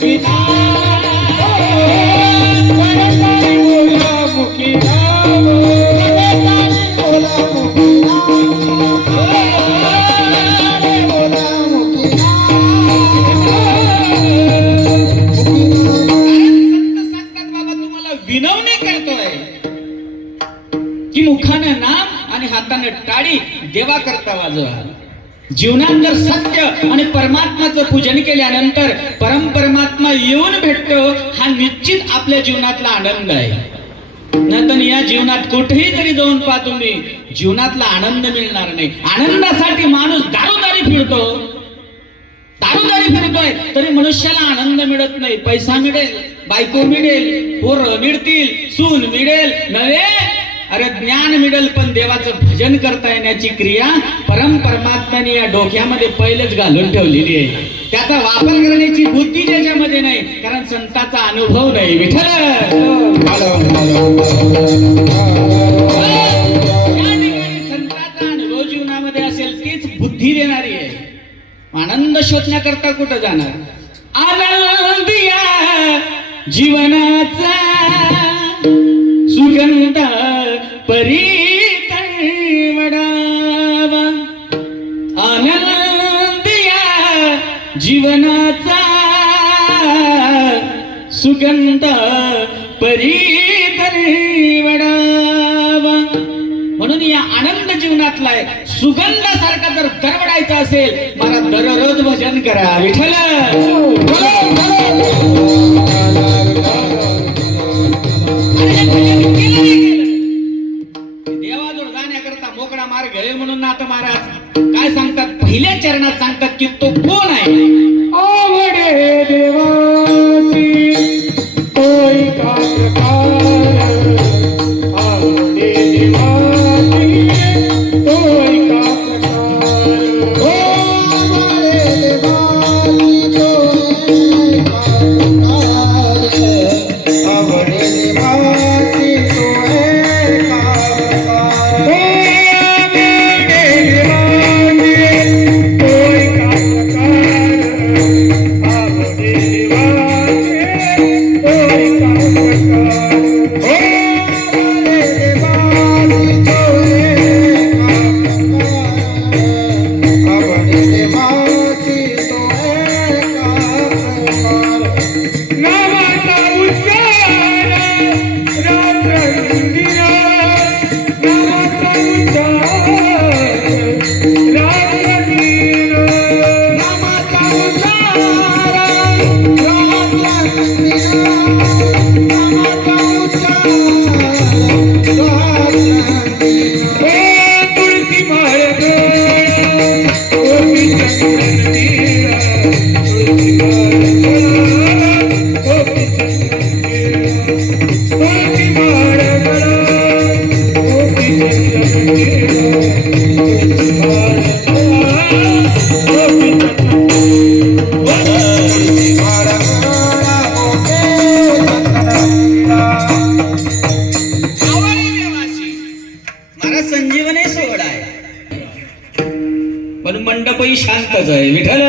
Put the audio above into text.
की मुखानं नाम आणि हातानं टाळी देवा करता वाजवा. जीवनात जर सत्य आणि परमात्माचं पूजन केल्यानंतर परमपरमात्मा येऊन भेटतो हा निश्चित आपल्या जीवनातला आनंद आहे. नाहीतर या जीवनात कुठेही जरी जाऊन पहा तुम्ही जीवनातला आनंद मिळणार नाही. आनंदासाठी माणूस दारोदारी फिरतो. दारोदारी फिरतोय तरी मनुष्याला आनंद मिळत नाही. पैसा मिळेल बायको मिळेल पोरं मिळतील सून मिळेल नव्हे? अरे ज्ञान मिळेल पण देवाचं भजन करता येण्याची क्रिया परम परमात्म्याने या डोक्यामध्ये पहिलेच घालून ठेवलेली आहे. त्याचा वापर करण्याची बुद्धी त्याच्यामध्ये नाही कारण संताचा अनुभव नाही. विठ्ठल! संताचा अनुभव जीवनामध्ये असेल तीच बुद्धी देणारी आहे. आनंद शोधण्याकरता कुठं जाणार? आनंद या जीवनाचा सुगंध परितळवडावा आनंद या जीवनाचा सुगंध परितळवडावा म्हणून या आनंद जीवनातला आहे सुगंधासारखा जर दरवडायचा असेल मला दररोज भजन करा. विठ्ठल! मार मोकळा म्हणून नाथ महाराज. काय सांगतात? पहिल्या चरणात सांगतात की तो कोण आहे? आवडे पै शांतच आहे विठ्ठल!